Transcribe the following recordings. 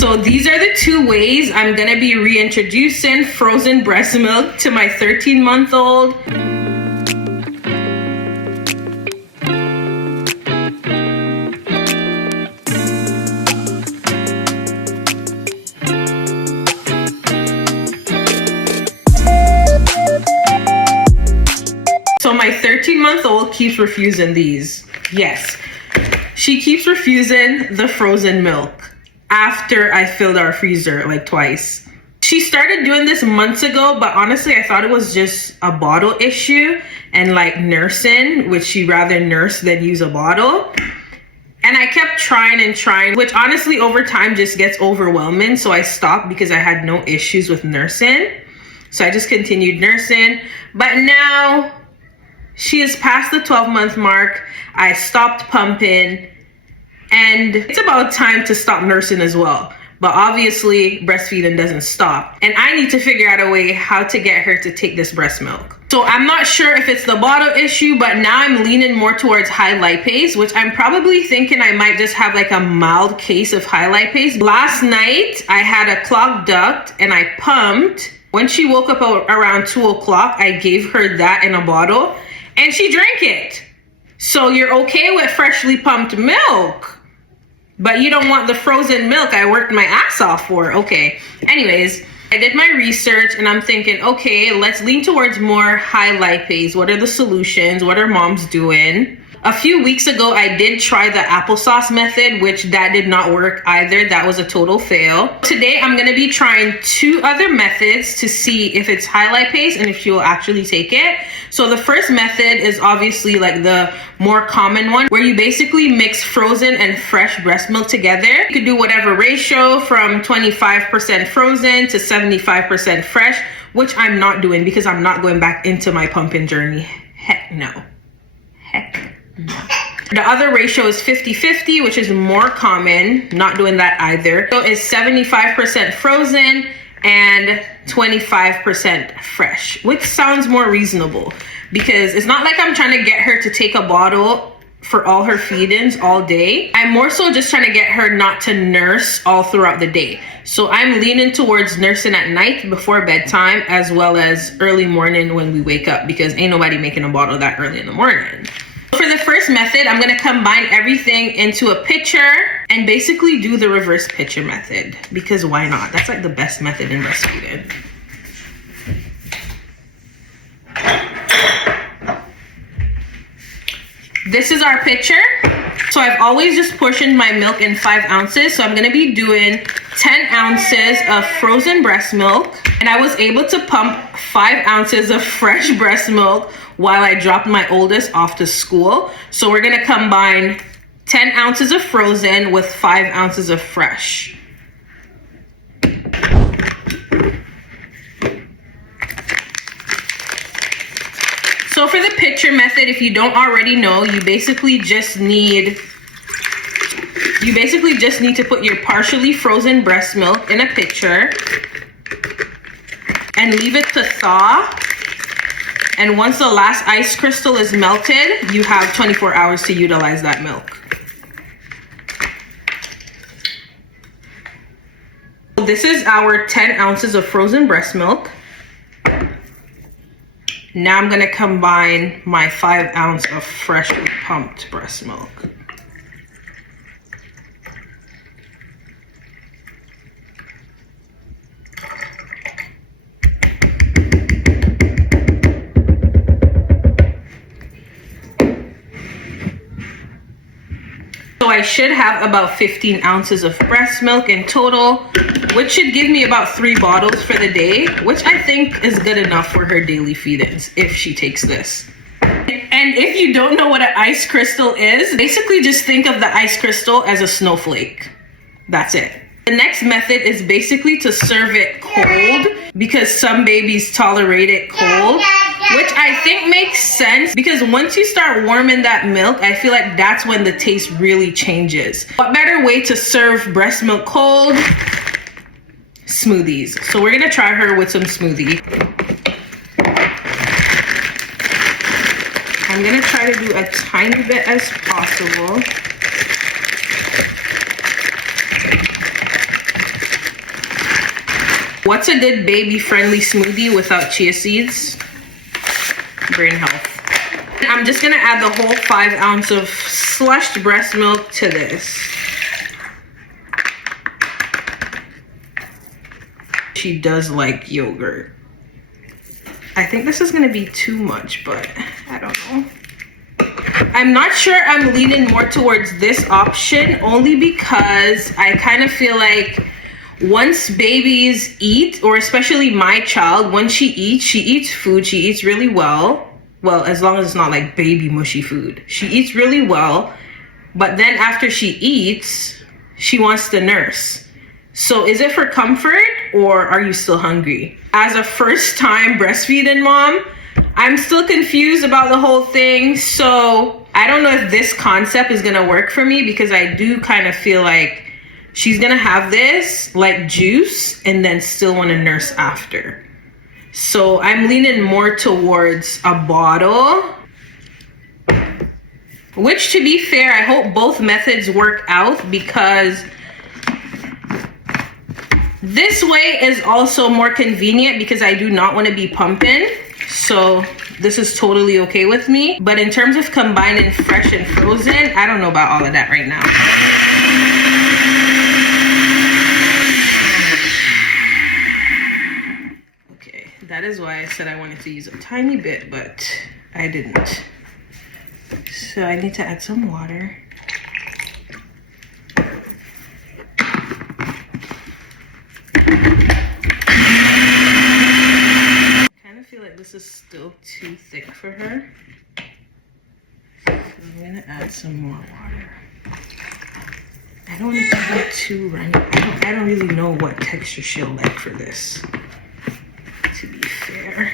So these are the two ways I'm gonna be reintroducing frozen breast milk to my 13-month-old. So my 13-month-old keeps refusing these. Yes, she keeps refusing the frozen milk after I filled our freezer like twice. She started doing this months ago, but honestly, I thought it was just a bottle issue and like nursing, which she rather nurse than use a bottle. And I kept trying and trying, which honestly over time just gets overwhelming. So I stopped because I had no issues with nursing. So I just continued nursing. But now she is past the 12-month mark. I stopped pumping. And it's about time to stop nursing as well. But obviously, breastfeeding doesn't stop. And I need to figure out a way how to get her to take this breast milk. So I'm not sure if it's the bottle issue, but now I'm leaning more towards high lipase, which I'm probably thinking I might just have like a mild case of high lipase. Last night, I had a clogged duct and I pumped. When she woke up around 2 o'clock, I gave her that in a bottle and she drank it. So you're okay with freshly pumped milk, but you don't want the frozen milk I worked my ass off for. Okay. Anyways, I did my research and I'm thinking, okay, let's lean towards more high lipase. What are the solutions? What are moms doing? A few weeks ago, I did try the applesauce method, which that did not work either. That was a total fail. Today, I'm gonna be trying 2 other methods to see if it's high lipase and if she will actually take it. So the first method is obviously like the more common one, where you basically mix frozen and fresh breast milk together. You could do whatever ratio from 25% frozen to 75% fresh, which I'm not doing because I'm not going back into my pumping journey. Heck no. Heck no. The other ratio is 50-50, which is more common. Not doing that either. So it's 75% frozen and 25% fresh, which sounds more reasonable because it's not like I'm trying to get her to take a bottle for all her feedings all day. I'm more so just trying to get her not to nurse all throughout the day. So I'm leaning towards nursing at night before bedtime as well as early morning when we wake up, because ain't nobody making a bottle that early in the morning. For the first method, I'm going to combine everything into a pitcher and basically do the reverse pitcher method, because why not? That's like the best method in breastfeeding. This is our pitcher. So I've always just portioned my milk in 5 ounces. So I'm going to be doing 10 ounces of frozen breast milk. And I was able to pump 5 ounces of fresh breast milk while I dropped my oldest off to school. So we're gonna combine 10 ounces of frozen with 5 ounces of fresh. So for the pitcher method, if you don't already know, you basically just need to put your partially frozen breast milk in a pitcher and leave it to thaw. And once the last ice crystal is melted, you have 24 hours to utilize that milk. This is our 10 ounces of frozen breast milk. Now I'm gonna combine my 5 ounce of freshly pumped breast milk. So I should have about 15 ounces of breast milk in total, which should give me about 3 bottles for the day, which I think is good enough for her daily feedings if she takes this. And if you don't know what an ice crystal is, basically just think of the ice crystal as a snowflake. That's it. The next method is basically to serve it cold, because some babies tolerate it cold, which I think makes sense, because once you start warming that milk, I feel like that's when the taste really changes. What better way to serve breast milk cold? Smoothies. So we're gonna try her with some smoothie. I'm gonna try to do a tiny bit as possible. What's a good baby-friendly smoothie without chia seeds? Brain health. I'm just gonna add the whole 5 ounce of slushed breast milk to this. She does like yogurt. I think this is gonna be too much, but I don't know. I'm not sure. I'm leaning more towards this option only because I kind of feel like once babies eat, or especially my child, when she eats food, she eats really well. Well, as long as it's not like baby mushy food. She eats really well, but then after she eats, she wants to nurse. So is it for comfort or are you still hungry? As a first-time breastfeeding mom, I'm still confused about the whole thing. So I don't know if this concept is gonna work for me because I do kind of feel like she's gonna have this like juice and then still want to nurse after. So I'm leaning more towards a bottle, which to be fair, I hope both methods work out because this way is also more convenient because I do not want to be pumping. So this is totally okay with me. But in terms of combining fresh and frozen, I don't know about all of that right now. Okay, that is why I said I wanted to use a tiny bit, but I didn't. So I need to add some water. This is still too thick for her. So I'm gonna add some more water. I don't want it to be too runny. I don't really know what texture she'll like for this, to be fair.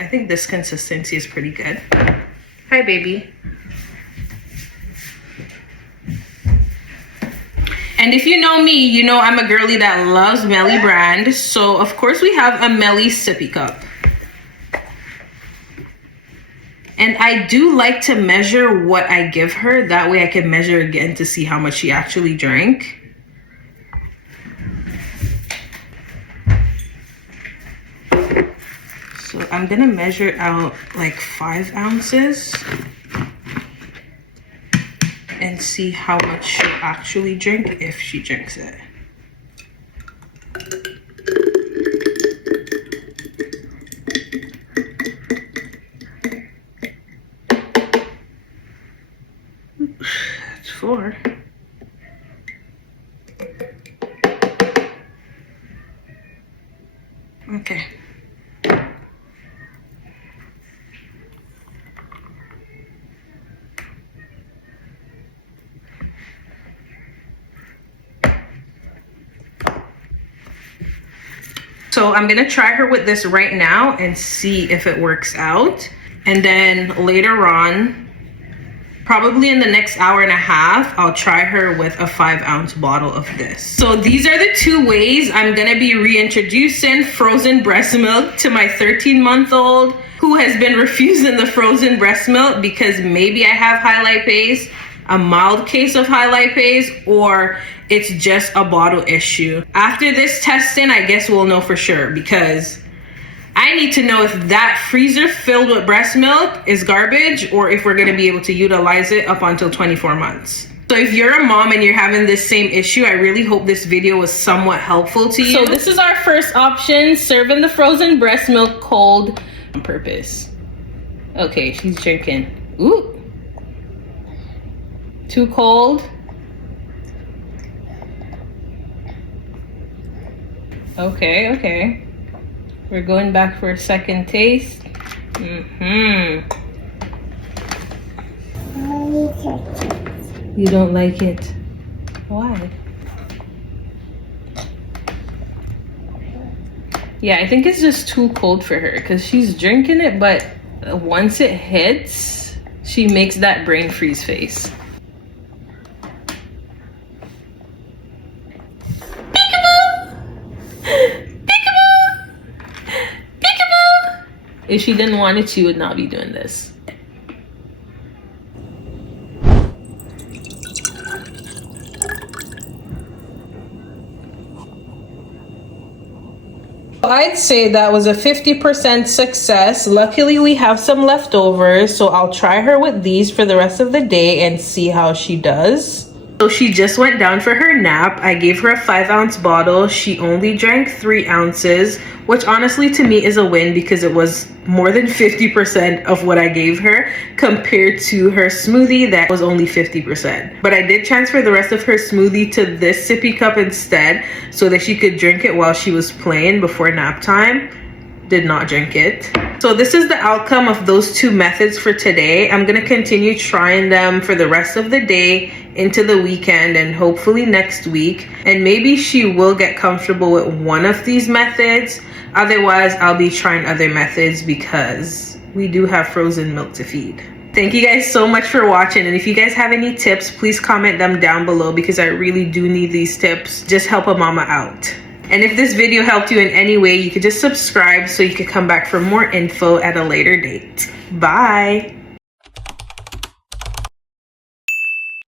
I think this consistency is pretty good. Hi, baby. And if you know me, you know I'm a girly that loves Melly brand. So of course we have a Melly sippy cup. And I do like to measure what I give her. That way I can measure again to see how much she actually drank. So I'm gonna measure out like 5 ounces. And see how much she'll actually drink if she drinks it. That's 4. Okay. So I'm gonna try her with this right now and see if it works out. And then later on, probably in the next hour and a half, I'll try her with a 5 ounce bottle of this. So these are the 2 ways I'm gonna be reintroducing frozen breast milk to my 13-month-old who has been refusing the frozen breast milk because maybe I have high lipase, a mild case of high lipase, or it's just a bottle issue. After this testing, I guess we'll know for sure because I need to know if that freezer filled with breast milk is garbage or if we're gonna be able to utilize it up until 24 months. So if you're a mom and you're having this same issue, I really hope this video was somewhat helpful to you. So this is our first option, serving the frozen breast milk cold on purpose. Okay, she's drinking. Ooh. Too cold. Okay, okay. We're going back for a second taste. You don't like it? Why? Yeah, I think it's just too cold for her because she's drinking it, but once it hits, she makes that brain freeze face. If she didn't want it, she would not be doing this. I'd say that was a 50% success. Luckily, we have some leftovers, so I'll try her with these for the rest of the day and see how she does. So she just went down for her nap. I gave her a 5-ounce bottle. She only drank 3 ounces, which honestly to me is a win because it was more than 50% of what I gave her compared to her smoothie that was only 50%. But I did transfer the rest of her smoothie to this sippy cup instead so that she could drink it while she was playing before nap time. Did not drink it. So this is the outcome of those 2 methods for today. I'm gonna continue trying them for the rest of the day into the weekend and hopefully next week. And maybe she will get comfortable with one of these methods. Otherwise, I'll be trying other methods because we do have frozen milk to feed. Thank you guys so much for watching. And if you guys have any tips, please comment them down below because I really do need these tips. Just help a mama out. And if this video helped you in any way, you could just subscribe so you could come back for more info at a later date. Bye.